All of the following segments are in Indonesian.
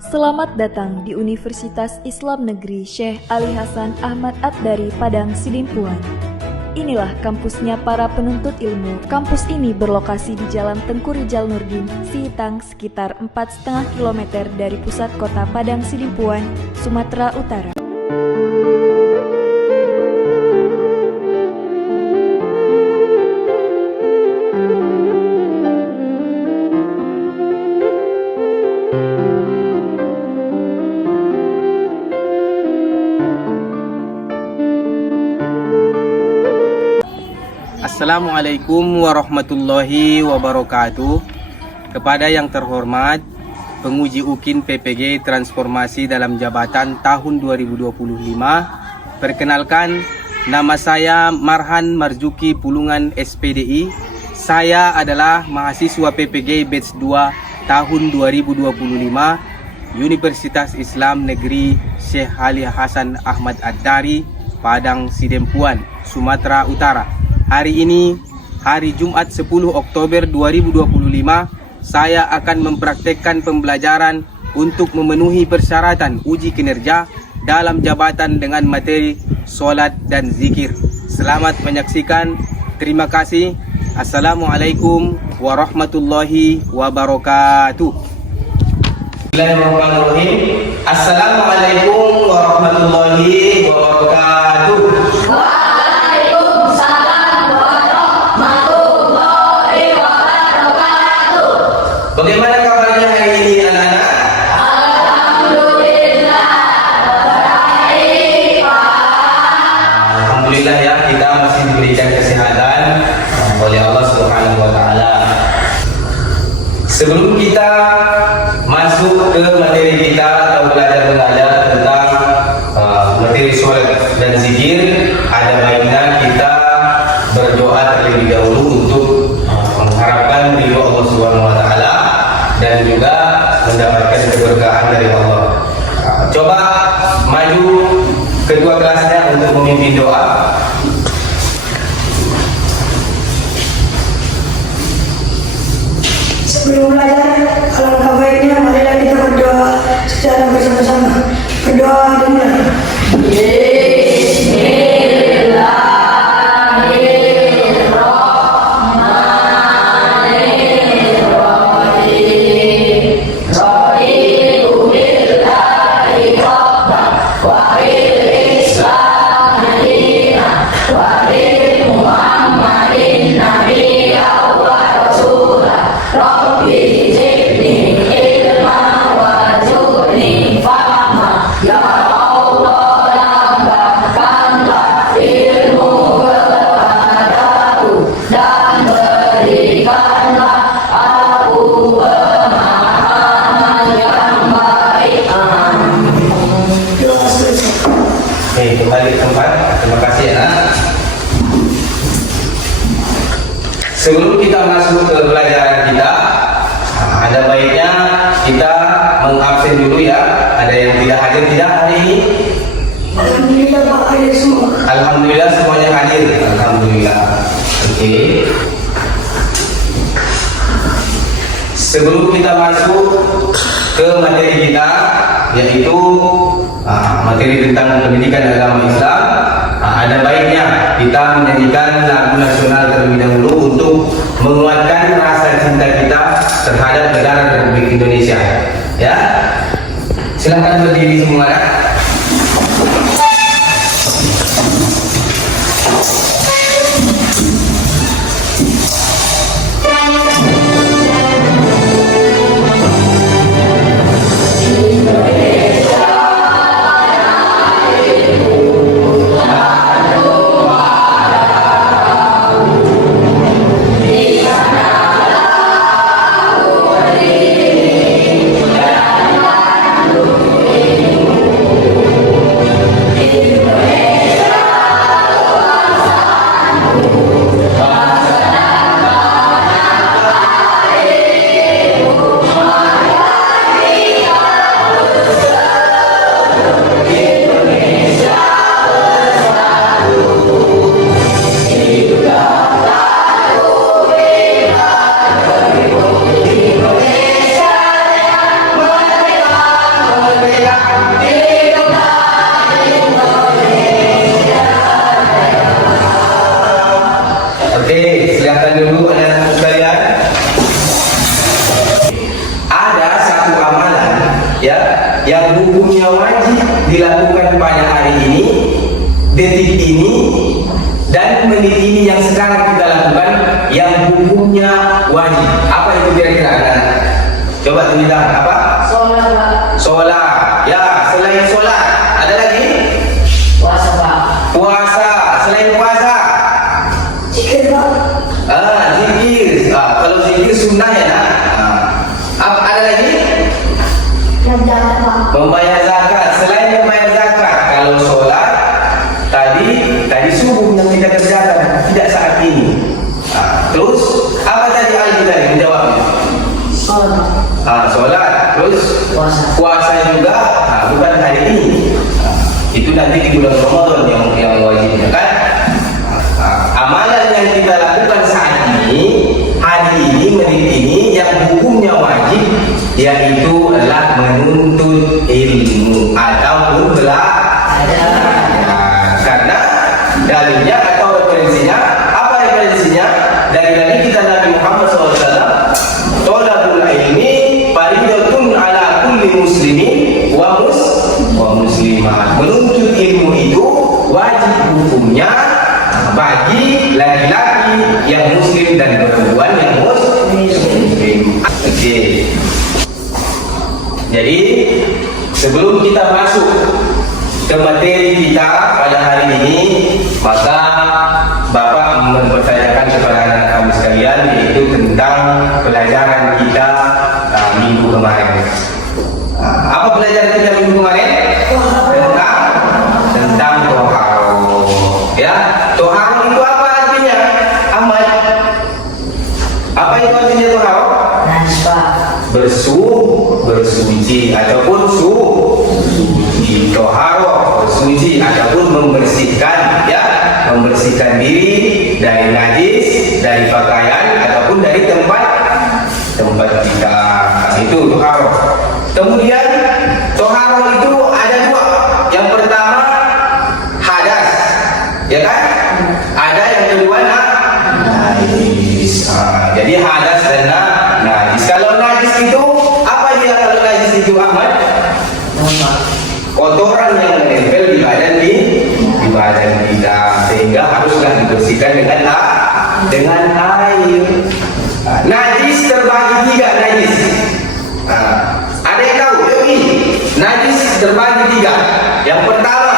Selamat datang di Universitas Islam Negeri Syekh Ali Hasan Ahmad Ad-Dari Padang Sidimpuan. Inilah kampusnya para penuntut ilmu. Kampus ini berlokasi di Jalan Tengku Rijal Nurdin, Sihitang, sekitar 4,5 km dari pusat kota Padang Sidimpuan, Sumatera Utara. Assalamualaikum warahmatullahi wabarakatuh. Kepada yang terhormat penguji UKIN PPG Transformasi dalam Jabatan tahun 2025, perkenalkan, nama saya Marhan Marzuki Pulungan SPDI. Saya adalah mahasiswa PPG batch 2 tahun 2025 Universitas Islam Negeri Syekh Ali Hasan Ahmad Ad-Dari Padang Sidimpuan, Sumatera Utara. Hari ini, hari Jumat 10 Oktober 2025, saya akan mempraktekkan pembelajaran untuk memenuhi persyaratan uji kinerja dalam jabatan dengan materi solat dan zikir. Selamat menyaksikan. Terima kasih. Assalamualaikum warahmatullahi wabarakatuh. Bismillahirrahmanirrahim. Assalamualaikum warahmatullahi wabarakatuh. Bagaimana kabarnya hari ini anak-anak? Alhamdulillah, baik Pak. Alhamdulillah ya, kita masih diberikan kesehatan oleh Allah Subhanahu wa taala. Sebelum kita masuk ke materi kita atau belajar tentang materi sholat dan zikir, ada baiknya kita berdoa terlebih dahulu untuk mengharapkan ridho Allah Subhanahu wa taala dan juga mendapatkan keberkahan dari Allah. Coba maju kedua kelasnya untuk memimpin doa. Sebelum belajar, alangkah baiknya marilah kita berdoa secara bersama-sama. Berdoa dimulai. Oke, kembali ke tempat. Terima kasih ya. Sebelum kita masuk ke pelajaran kita, ada baiknya kita mengabsen dulu ya. Ada yang tidak hadir tidak hari ini? Alhamdulillah Pak, hadir semua. Alhamdulillah semuanya hadir. Alhamdulillah. Oke. Sebelum kita masuk ke materi kita, yaitu materi tentang pendidikan agama Islam, ada baiknya kita menyanyikan lagu nasional terlebih dahulu untuk menguatkan rasa cinta kita terhadap negara Republik Indonesia. Ya, silakan berdiri semua. detik ini dan menit ini yang sekarang kita lakukan yang hukumnya wajib. Apa itu kira-kira anak-anak? Coba tunjukkan apa? Sholat, Pak. Sholat. Ya, selain sholat ada lagi? Puasa, Pak. Puasa. Selain puasa? Zikir, Pak. Zikir. Kalau zikir sunnah ya nak. Apa ada lagi? Dan zakat, Pak. Membayar zakat. Selain membayar zakat, kalau sholat tadi subuh yang kita kerjakan, tidak saat ini. Terus apa tadi Ali tadi menjawabnya? Sholat, Pak. Sholat. Terus puasa juga. Bukan hari ini. Itu nanti di bulan Ramadan yang wajibnya kan. Amalan yang kita lakukan saat ini, hari ini, menit ini, yang hukumnya wajib, yaitu adalah menuntut ilmu ataupun belajar. Karena dalilnya atau referensinya, apa referensinya? Dari kita Nabi Muhammad SAW, tolabul ilmi faridatun ala kulli muslimin wa muslimah. Menuntut ilmu itu wajib hukumnya bagi laki-laki yang muslim dan perempuan yang muslim. Oke. Jadi sebelum kita masuk ke materi kita pada hari ini, maka Bapak mempertanyakan kepada anak kami sekalian, yaitu tentang pelajaran kita minggu kemarin. Apa pelajaran kita minggu kemarin? Tentang toharoh. Ya, toharoh itu apa artinya? Ahmad. Apa itu artinya toharoh? Najis, Pak. Bersuci ataupun suci. Toharoh, bersuci ataupun membersihkan, ya, membersihkan diri dari najis, dari pakaian ataupun dari tempat kita. Itu toharoh. Kemudian toharoh itu ada dua. Yang pertama hadas, ya kan? Ada yang kedua najis. Jadi hadas dan najis. Kalau najis itu apa dia? Kalau najis itu Ahmad? Kotoran yang menempel di badan kita, sehingga haruslah dibersihkan dengan air. Najis terbagi tiga najis. Ada yang tahu? Yogi. Najis terbagi tiga. Yang pertama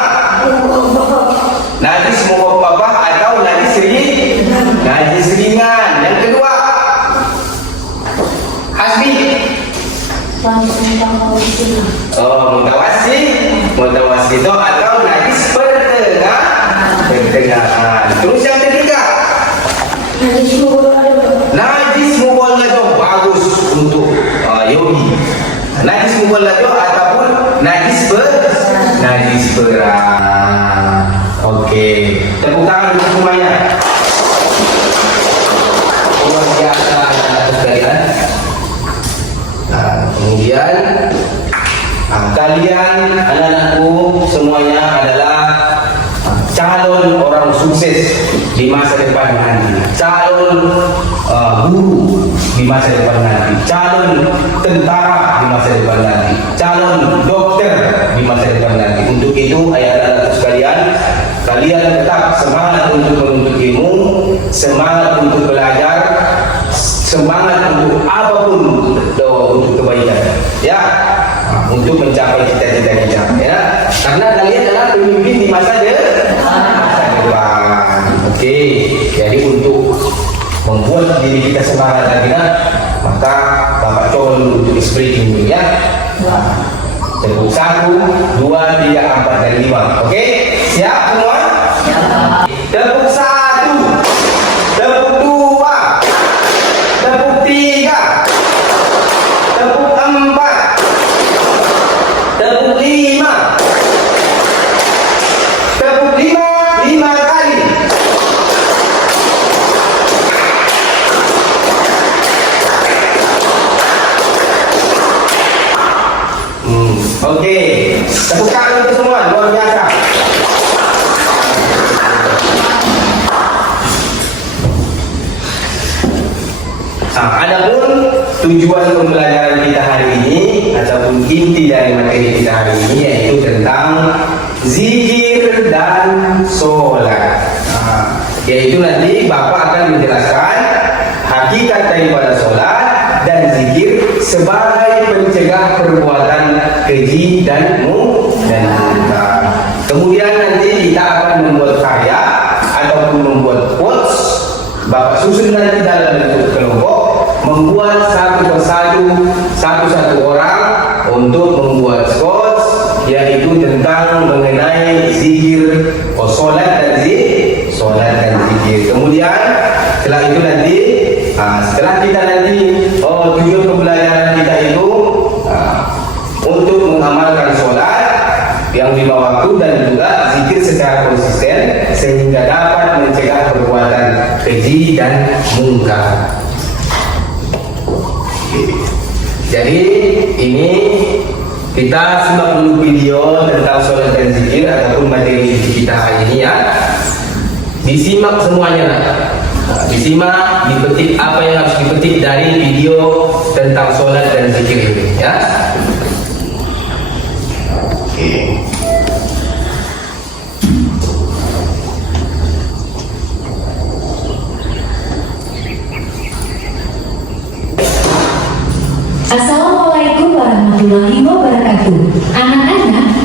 najis mukhaffafah atau najis ringan. Yang kedua hasbi. Mutawassit atau najis pertengahan. Terus yang ketiga najis mughalladah. Bagus untuk yogi. Najis mughalladah ataupun najis berat. Oke. Tepuk tangan untuk semuanya. Luar biasa sekalian. Kemudian kalian anak-anakku semuanya adalah calon orang sukses di masa depan nanti, calon guru di masa depan nanti, calon tentara di masa depan nanti, calon dokter di masa depan nanti. Untuk itu ayah-ayah sekalian, kalian tetap semangat untuk menuntut ilmu, semangat untuk belajar, semangat untuk apapun untuk kebaikan, ya, untuk mencapai cita-cita kita, ya. Karena kalian adalah pemimpin di masa depan. Oke, jadi untuk membuat diri kita semangat lagi, maka Bapak coba dulu untuk speaking dulu, ya. Tepuk 1, 2, 3, 4, dan 5. Oke, siap semua? Tepuk 1, tepuk 2, tepuk 3, tepuk 4, tepuk 5, tepuk 5 kali. Oke, tepuk tangan untuk semua, luar biasa. Adapun tujuan pembelajaran kita hari ini ataupun inti dari materi kita hari ini yaitu tentang zikir zikir dan sholat. Yaitu nanti Bapak akan menjelaskan hakikat daripada sholat dan zikir sebagai pencegah perbuatan keji dan munkar. Kemudian nanti kita akan membuat karya ataupun membuat quotes. Bapak susun nanti dalam bentuk kelompok, membuat satu persatu, satu-satu orang untuk membuat quotes, yaitu tentang mengenai zikir, sholat dan zikir. Kemudian setelah itu nanti, setelah kita nanti tujuan pembelajaran kita itu untuk mengamalkan sholat yang 5 waktu dan juga zikir secara konsisten sehingga dapat mencegah perbuatan keji dan munkar. Jadi ini kita simak dulu video tentang sholat dan zikir ataupun materi kita hari ini ya. Disimak semuanya, disimak, dipetik apa yang harus dipetik dari video tentang sholat dan zikir ini ya. Oke. Assalamualaikum warahmatullahi wabarakatuh. Anak-anak,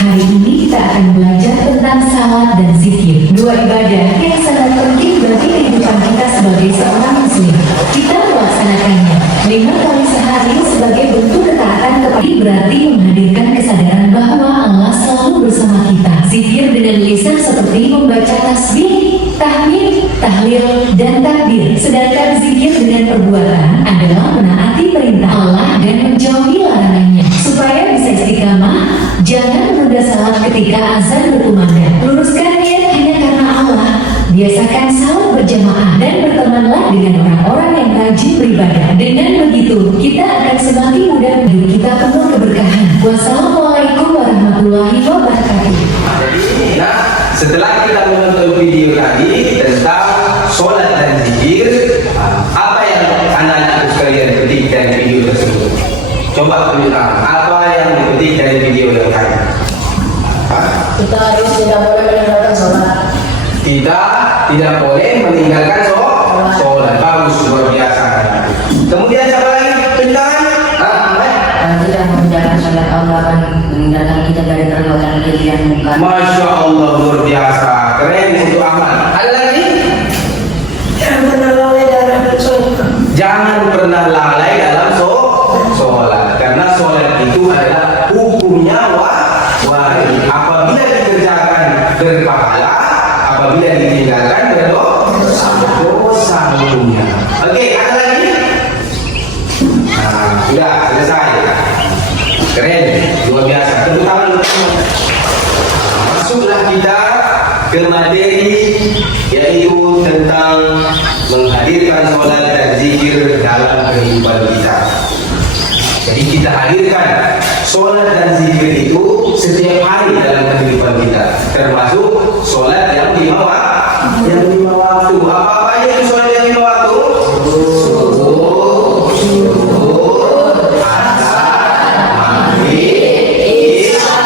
hari ini kita akan belajar tentang salat dan zikir, dua ibadah yang sangat penting bagi kehidupan kita sebagai seorang muslim. Kita melaksanakannya 5 kali sehari sebagai bentuk ketaatan kepada, berarti menghadirkan kesadaran bahwa Allah selalu bersama kita. Zikir dengan lisan seperti membaca tasbih, tahmid, tahlil, dan takbir. Sedangkan zikir dengan perbuatan adalah menaati perintah Allah dan menjauhi larangannya. Supaya bisa istiqamah, jangan menunda salat ketika azan berkumandang. Luruskan niat hanya karena Allah. Biasakan salat berjamaah dan bertemanlah dengan orang-orang yang rajin beribadah. Dengan begitu, kita akan semakin mudah hidup kita penuh keberkahan. Wassalamualaikum warahmatullahi wabarakatuh. Jadi, setelah kita menonton video tadi tentang sholat dan zikir, apa yang anak-anak sekalian petik dari video tersebut? Coba tunjukkan apa yang dipetik dari video yang tadi. Kita harus tidak boleh meninggalkan sholat. Kita tidak boleh meninggalkan sholat. Bagus, luar biasa. Kemudian siapa lagi? Tunjukkan. Dan tidak meninggalkan sholat, Allah akan meninggalkan kita dari perbuatan keji dan munkar. Masya Allah, luar biasa. Keren untuk amal. Ada lagi? Jangan pernah lalai dalam sholat. Jangan pernah lalai dalam sholat. Karena sholat itu adalah hukumnya wajib. Apabila dikerjakan berpahala, apabila ditinggalkan berdosa hukumnya. Oke, ada lagi? Nah, sudah selesai. Keren, luar biasa. Tepuk tangan untuk semua. Masuklah kita ke materi, yaitu tentang menghadirkan sholat dan zikir dalam kehidupan kita. Jadi kita hadirkan sholat dan zikir itu setiap hari dalam kehidupan kita, termasuk sholat yang 5 waktu. Apa aja itu sholat yang 5 waktu? Subuh, asar, maghrib, isya.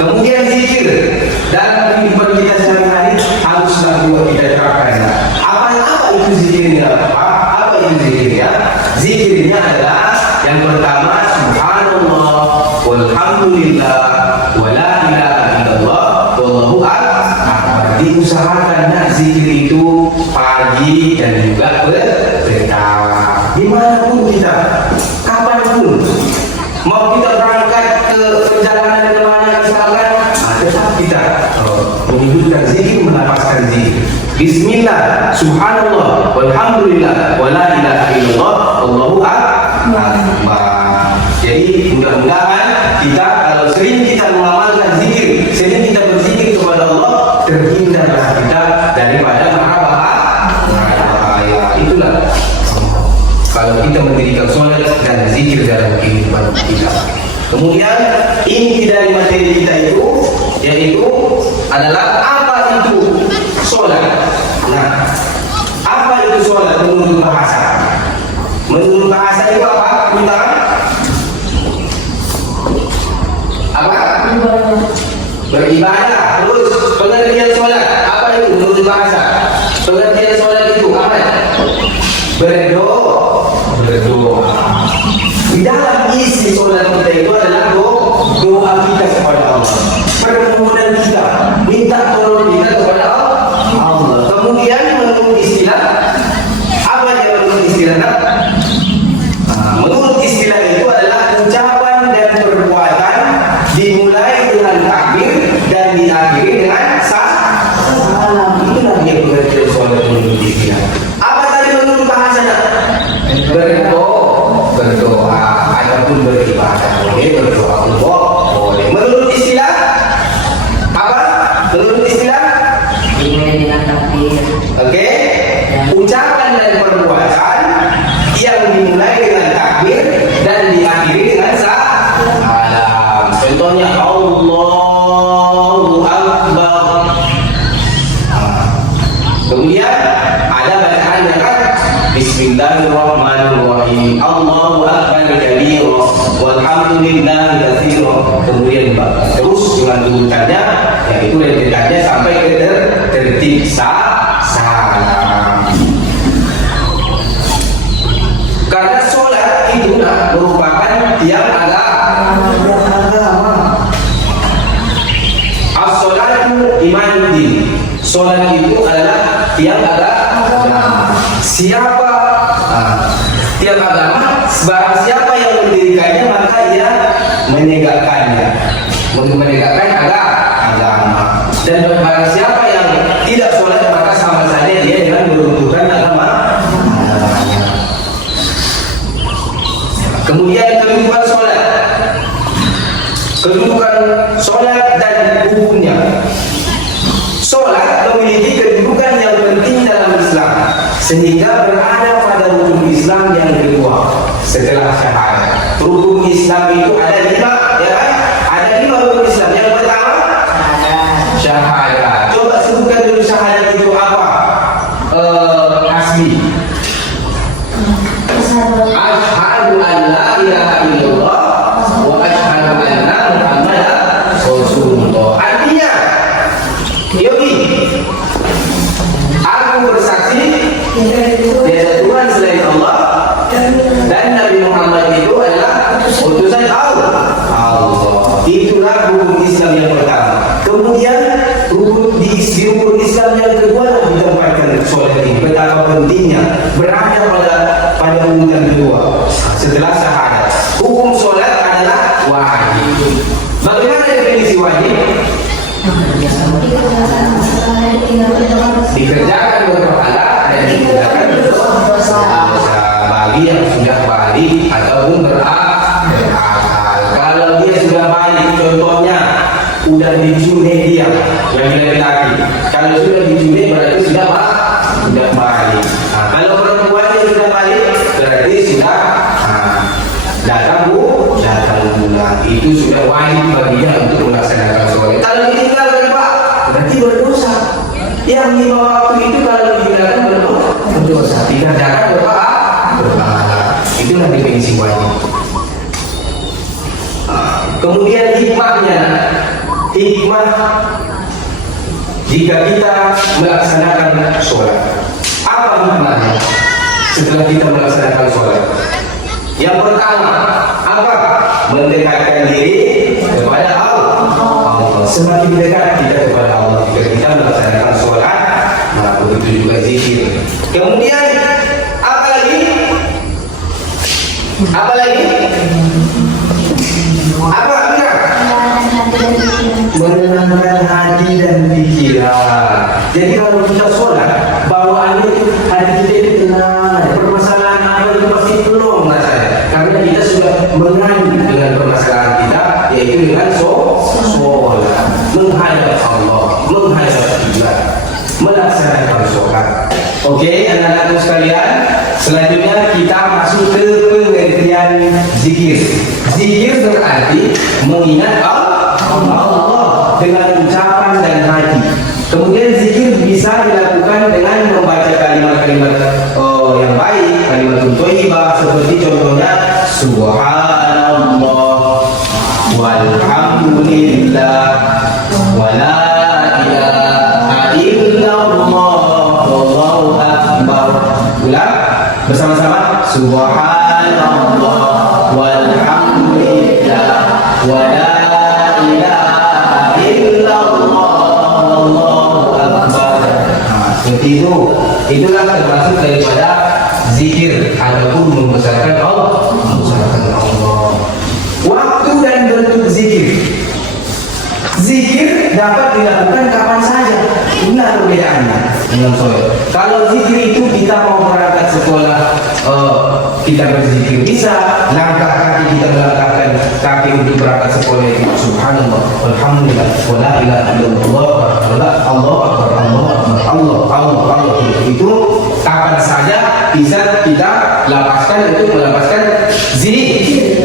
Kemudian zikir dalam kehidupan kita sehari-hari haruslah kita terapkan. Apa itu zikirnya? Apa itu zikirnya? Zikirnya adalah yang pertama, subhanallah, walhamdulillah, wala ilaha illallah, wallahu akbar. Diusahakan zikir itu pagi dan juga petang. Dimanapun kita, kapanpun, mau kita berangkat ke perjalanan kemana misalkan, tetap kita menyebutkan zikir, menapaskan zikir. Bismillah, subhanallah, walhamdulillah, wala ilaha illallah, wallahu akbar. Jadi mudah-mudahan kita kalau sering kita mengamalkan zikir, sering kita berzikir kepada Allah, terhindarlah kita daripada bahaya. Itulah kalau kita mendirikan sholat dan zikir dalam kehidupan kita. Kemudian inti dari materi kita itu yaitu adalah apa itu sholat. Nah, apa itu sholat menurut bahasa? Menurut bahasa itu apa? Bentar. Apa? Beribadah berdoa. Di dalam isi solat kita itu adalah doa kita kepada Allah, permohonan kita, minta tolong kita kepada Allah. Kemudian menurut istilah, apa yang menurut istilah? Menurut istilah itu adalah ucapan dan perbuatan dimulai dengan takbir dan diakhiri dengan salam. Itulah yang berarti solat menurut istilah. Apa tadi menurut bahasanya? Berdoa ataupun beribadah boleh, berdoa boleh. Menurut istilah apa? Menurut istilah dimulai dengan takbir. Oke, ucapan dan perbuatan yang dimulai dengan takbir dan diakhiri dengan salam. Contohnya Allahu Akbar. Kemudian ada bacaan yang kan Bismillahirrahmanirrahim. Allahu Akbar kabira walhamdulillahi katsira. Kemudian terus dengan urutannya, yaitu rentetannya sampai ke tertib salam. Karena sholat itu merupakan tiang agama. As-sholatu imanuddin. Sholat itu adalah tiang agama. Siapa tiang agama? Barang siapa yang mendirikannya maka ia menegakkannya, menegakkan agama. Dan barang siapa yang tidak sholat maka sama saja dia dengan meruntuhkan agama. Kemudian kedudukan sholat dan hukumnya. Sholat memiliki kedudukan yang penting dalam Islam, sehingga berada pada rukun Islam yang kedua setelah syahadat. Rukun Islam itu ada 5, ya kan? Ada 5 rukun Islam. Yang pertama syahadat. Coba sebutkan dulu syahadat itu apa? Asmi. Asyhadu an la ilaha illallah wa asyhadu anna Muhammadan Rasulullah. Artinya, Yogi, aku bersaksi tiada Tuhan selain Allah dan Nabi Muhammad itu adalah utusan Allah. Itulah rukun Islam yang pertama. Kemudian di rukun Islam yang kedua ditempatkan sholat ini. Betapa pentingnya berada pada urutan kedua setelah syahadat. Hukum sholat adalah wajib. Bagaimana definisi wajib? Dikerjakan berpahala dan dikerjakan berdosa bagi yang sudah balik ataupun berakal. Kalau dia sudah balik, contohnya udah dicuri dia yang laki-laki. Kalau sudah dicuri berarti sudah balik. Kalau perempuan yang sudah balik berarti sudah datang bulan. Itu sudah wajib baginya untuk melaksanakan sholat. Kalau ditinggalkan Pak, berarti berdosa. Yang 5 waktu itu kalau ditinggalkan berdosa. Dikerjakan berpahala. Itulah definisi wajib. Kemudian hikmahnya, hikmah jika kita melaksanakan sholat. Apa hikmahnya setelah kita melaksanakan sholat? Yang pertama, apa? Mendekatkan diri kepada Allah. Semakin dekat kita kepada Allah jika kita melaksanakan sholat, nah begitu juga zikir. Kemudian apa lagi? Apa lagi? Apa enggak? Menenangkan hati dan pikiran. Jadi kalau kita sholat, bawaannya hati kita itu tenang. Permasalahan apa itu pasti belum rasanya. Karena kita sudah mengadu dengan permasalahan kita, yaitu dengan sholat, menghadap Allah, menghadap kiblat, melaksanakan sholat. Oke, anak-anakku sekalian, selanjutnya kita masuk ke pengertian zikir. Zikir berarti mengingat Allah dengan ucapan dan hati. Kemudian zikir bisa dilakukan dengan membaca kalimat-kalimat yang baik, kalimat thayyibah, seperti contohnya subhanallah walhamdulillah wala ilaha illallah wallahu akbar. Ulang bersama-sama, subhanallah illallah walhamdulillah wa la ilaha illallah wallahu akbar. Seperti itu. Itulah termasuk daripada zikir ataupun membesarkan Allah. Waktu dan bentuk zikir. Zikir dapat dilakukan kapan saja. Inilah perbedaannya dengan sholat. Kalau zikir itu kita mau berangkat sekolah, kita berzikir bisa. Langkah kaki kita melangkahkan kaki untuk berangkat sekolah itu subhanallah, alhamdulillah, wa la ilaha illallah, Allah akbar, Allah. Itu kapan saja bisa kita lapaskan untuk melepaskan zikir.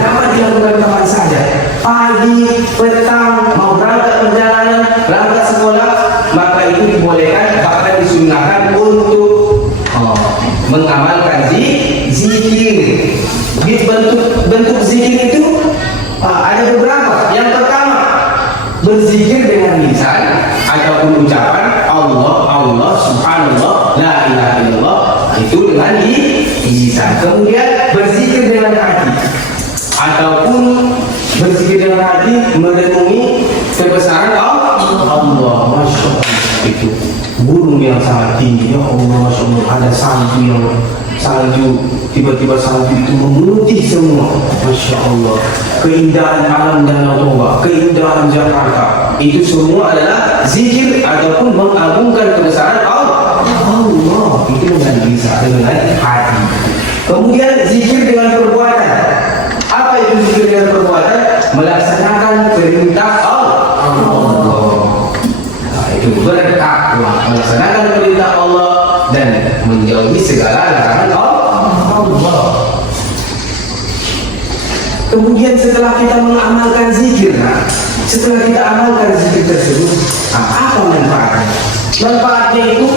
Dapat dilakukan kapan saja. Pagi, petang, mau berangkat perjalanan, berangkat sekolah, maka itu dibolehkan, bahkan disunnahkan untuk mengamalkan zikir. Di bentuk zikir itu ada beberapa. Yang pertama, berzikir dengan lisan ataupun ucapan Allah, subhanallah, la ilaha illallah, itu dengan lisan. Kemudian berzikir dengan hati ataupun berzikir dengan hati merenungi kebesaran Allah. Masya Allah, itu burung yang sangat tinggi, ya Allah, Masya Allah, ada salju tiba-tiba salju itu memutih semua, Masya Allah. Keindahan alam Danau Toba, keindahan Jakarta, itu semua adalah zikir ataupun mengagungkan kebesaran Allah. Itu dengan lisan, dengan hati. Kemudian zikir dengan perbuatan. Apa itu zikir dengan perbuatan? Melaksanakan perintah Allah. Itu bertakwa, melaksanakan perintah Allah dan menjauhi segala larangan Allah. Kemudian setelah kita mengamalkan zikir, setelah kita amalkan zikir tersebut, apa manfaatnya? Manfaatnya itu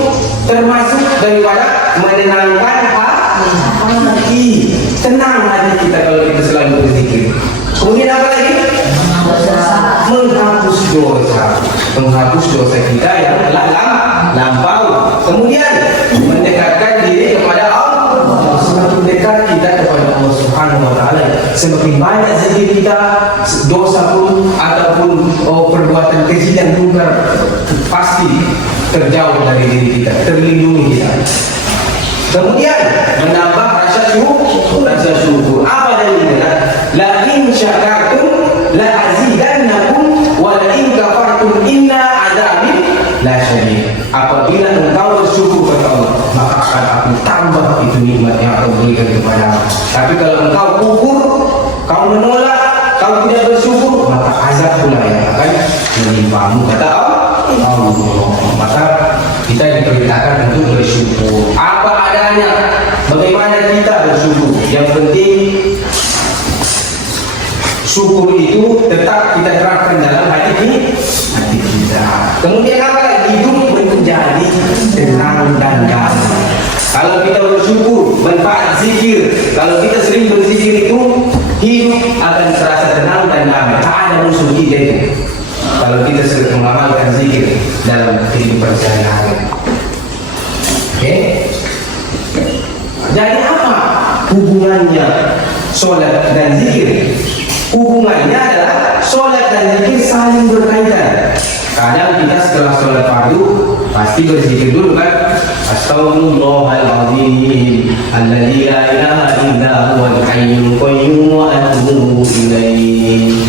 termasuk daripada menenangkan hati. Tenang hati kita kalau kita selalu berzikir. Kemudian apa lagi? Menghapus dosa kita yang telah lampau. Kemudian mendekatkan diri kepada Allah. Semakin dekat kita kepada Allah Subhanahu wa taala, semakin banyak zikir kita, dosa pun ataupun perbuatan keji dan mungkar pasti terjauh dari diri kita, terlindungi kita. Kemudian menambah rasa syukur. Apa dalilnya? La in syakartum la azidannakum wa la in kafartum inna adzabi la syadid. Apabila engkau bersyukur kepada Allah, maka akan aku tambah itu nikmat yang aku berikan kepadamu. Tapi kalau engkau kufur, kau menolak, kau tidak bersyukur, maka azab pula yang akan menimpamu, kata Allah. Maka kita diperintahkan untuk bersyukur apa adanya. Bagaimana kita bersyukur? Yang penting syukur itu tetap kita terapkan dalam hati kita. Kemudian apa lagi? Hidup menjadi tenang dan damai. Kalau kita bersyukur, manfaat zikir. Kalau kita sering berzikir itu, hidup akan terasa tenang dan damai. Tak ada musuh kita itu. Kalau kita sering mengamalkan zikir dalam kehidupan sehari-hari. Oke? Jadi apa hubungannya sholat dan zikir? Hubungannya adalah sholat dan zikir saling berkaitan. Kadang kita setelah sholat fardu pasti berzikir dulu kan? Astaghfirullahaladzim alladzi la ilaha illa huwal hayyul qayyum wa atubu ilaihi.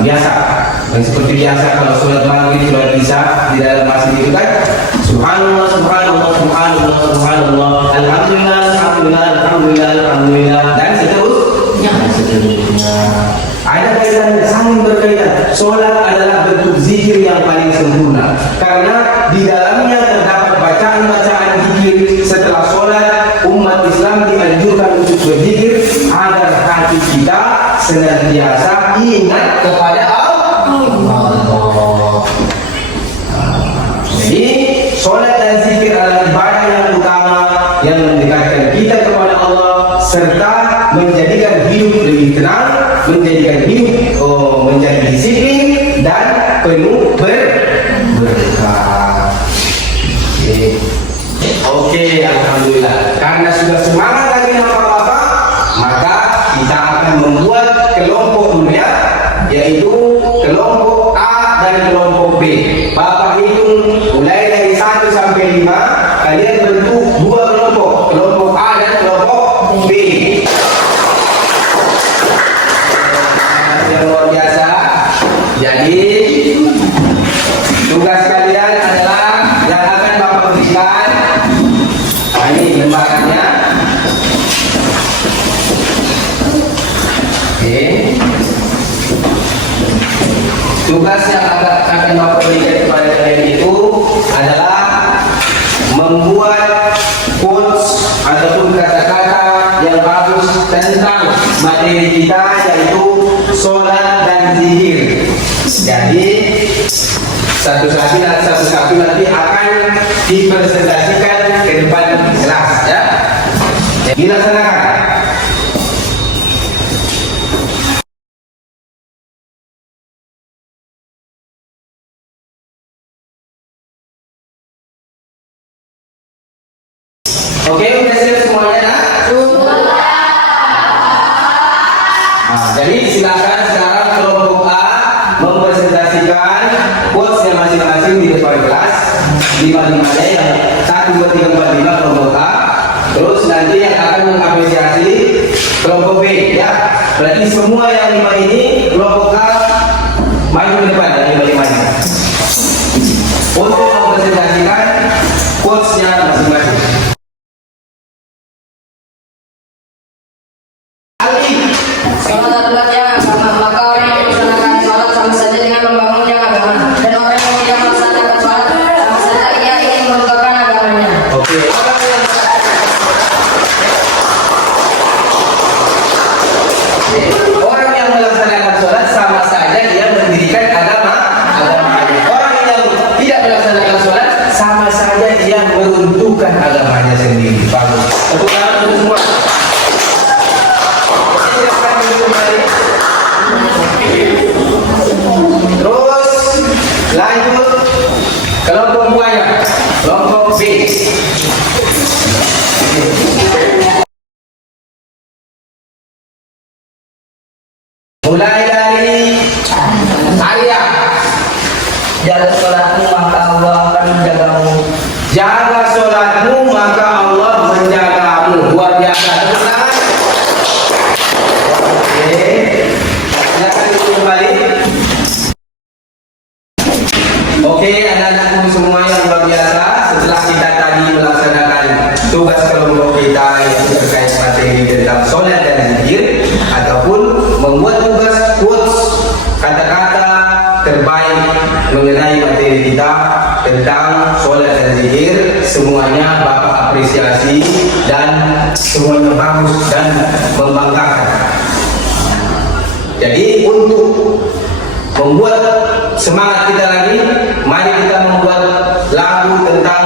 Biasa. Dan seperti biasa kalau sholat maghrib, sholat isya di dalam masjid itu kan, subhanallah, subhanallah, subhanallah, subhanallah, alhamdulillah, alhamdulillah, alhamdulillah, alhamdulillah, dan seterusnya. Ada kaitan, saling berkaitan. Sholat adalah bentuk zikir yang paling sempurna karena di dalamnya terdapat bacaan-bacaan zikir. Setelah sholat, umat Islam dianjurkan untuk berzikir agar hati kita senantiasa ingat kepada Allah. Jadi sholat dan zikir adalah ibadah yang utama yang mendekatkan kita kepada Allah serta menjadikan hidup lebih tenang, menjadikan hidup menjadi disiplin dan penuh berkah. Oke, alhamdulillah. Karena sudah semangat lagi Bapak-bapak, 5, kalian bentuk dua kelompok, kelompok A dan kelompok B. Yang luar biasa. Jadi tugas kalian adalah yang akan Bapak berikan. Nah, ini lembarannya. Oke. Tugas yang akan Bapak berikan kepada kalian itu adalah membuat quotes ataupun kata-kata yang bagus tentang materi kita, yaitu sholat dan zikir. Jadi satu-satu nanti akan dipresentasikan ke depan kelas, ya. Dilaksanakan. Oke, udah siap semuanya, nak? Nah, jadi silakan sekarang kelompok A mempresentasikan quotesnya masing-masing di depan kelas. 5-5-nya yang 1, 2, 3, 4, 5 kelompok A. Terus nanti yang akan mengapresiasi kelompok B, ya. Berarti semua yang 5 ini kelompok A maju ke depan dari 5-5-nya untuk mempresentasikan quotesnya masing-masing. Sholat adalah tiang agama, maka orang yang melaksanakan sholat sama saja dengan membangun tiang agama, dan orang yang tidak melaksanakan sholat sama saja ia ingin meruntuhkan agamanya. Oke. Orang yang melaksanakan sholat sama saja dia mendirikan agamanya. Orang yang tidak melaksanakan sholat sama saja dia meruntuhkan agamanya sendiri. Bagus. Tepuk tangan untuk semua. Terus lanjut kelompok buaya, kelompok B. Mulai dari Arya. Jaga sholatmu maka Allah akan menjagamu. Jaga sholatmu maka Allah menjagamu. Luar biasa. Tepuk tangan. Oke. Silakan duduk kembali. Oke, anak-anakku semua yang luar biasa. Setelah kita tadi melaksanakan tugas kelompok kita yang terkait materi tentang sholat dan zikir, ataupun membuat tugas quotes kata-kata terbaik mengenai materi kita tentang sholat dan zikir, semuanya Bapak apresiasi dan semuanya bagus dan membanggakan. Jadi untuk membuat semangat kita lagi, mari kita membuat lagu tentang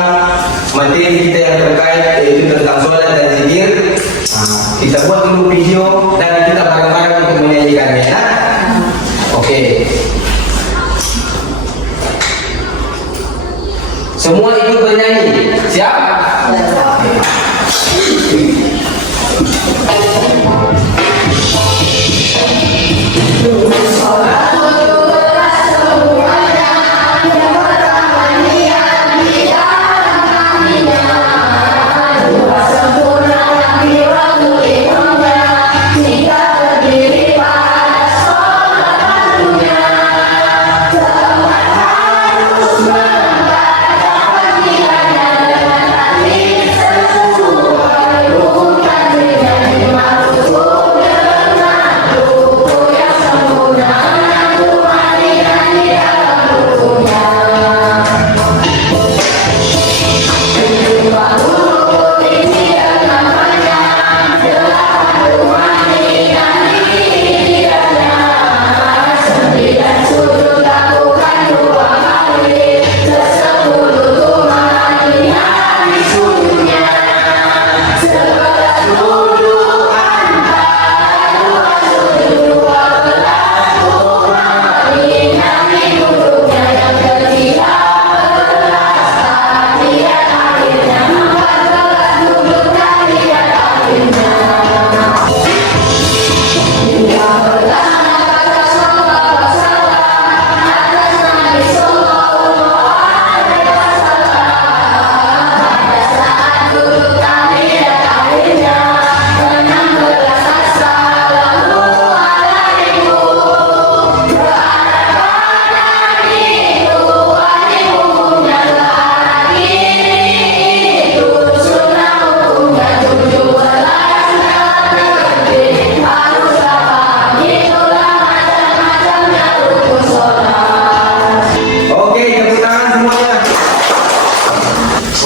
materi kita yang terkait, yaitu tentang sholat dan zikir. Kita buat dulu video dan kita bareng-bareng untuk menyanyikannya, ya? Oke. Semua ikut bernyanyi. Siap? Terima kasih.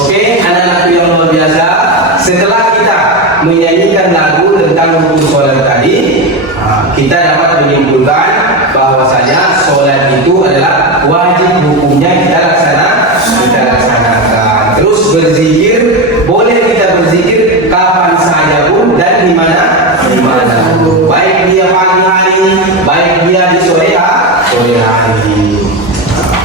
Oke, anak-anakku yang luar biasa, setelah kita menyanyikan lagu tentang hukum sholat tadi, kita dapat menyimpulkan bahwasanya sholat itu adalah wajib, hukumnya kita laksanakan. Terus berzikir, boleh kita berzikir kapan saja pun dan di mana. Baik dia pagi hari, baik dia di sore hari.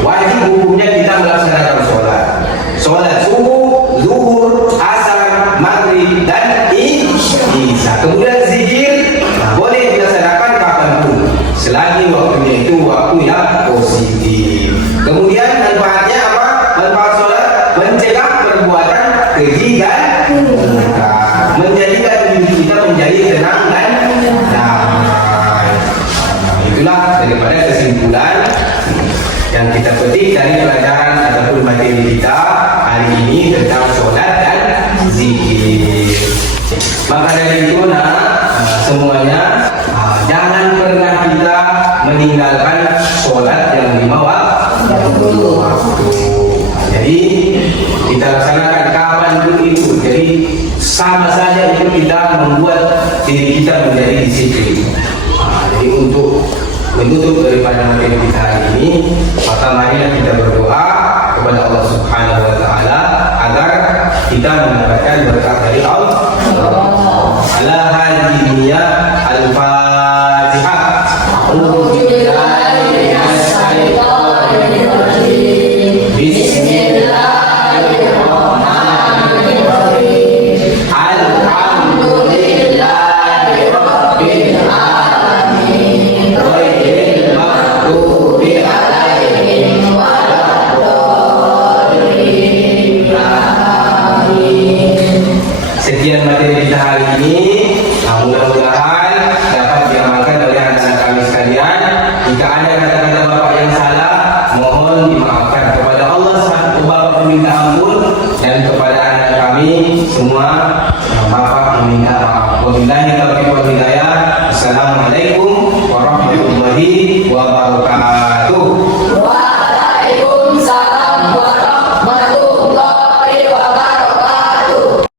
Wajib hukumnya kita melaksanakan sholat. Sholat subuh, zuhur, asar, maghrib, dan isya. Kemudian zikir boleh dilaksanakan kapanpun, selagi waktunya itu waktu yang positif. Kemudian manfaatnya apa? Manfaat sholat mencegah perbuatan keji dan munkar, menjadikan diri kita menjadi tenang dan damai. Itulah daripada kesimpulan yang kita petik dari pelajaran ataupun materi kita hari ini tentang sholat dan zikir. Maka dari itu semuanya jangan pernah kita meninggalkan sholat yang 5 waktu. Jadi kita laksanakan kapan pun itu. Jadi sama saja itu kita membuat diri kita menjadi disiplin. Jadi untuk menutup daripada materi kita hari ini, maka marilah kita berdoa kepada Allah Subhanahu wa taala agar kita mendapatkan berkah dari Allah. Ala hadhihi al-Fatihah. A'udzu billahi minasy syaithanir rajim. Bismillahirrahmanirrahim. Alhamdulillahi rabbil alamin. Ghairil maghdubi alaihim waladdallin. Amin. Sekian materi kita hari ini. Mudah-mudahan dapat diamalkan oleh anak-anak kami sekalian. Jika ada kata-kata bapak yang salah, mohon dimaafkan. Kepada Allah SWT bapak meminta ampun, dan kepada anak kami semua bapak meminta maaf. Wabillahi taufiq wal hidayah. Assalamualaikum.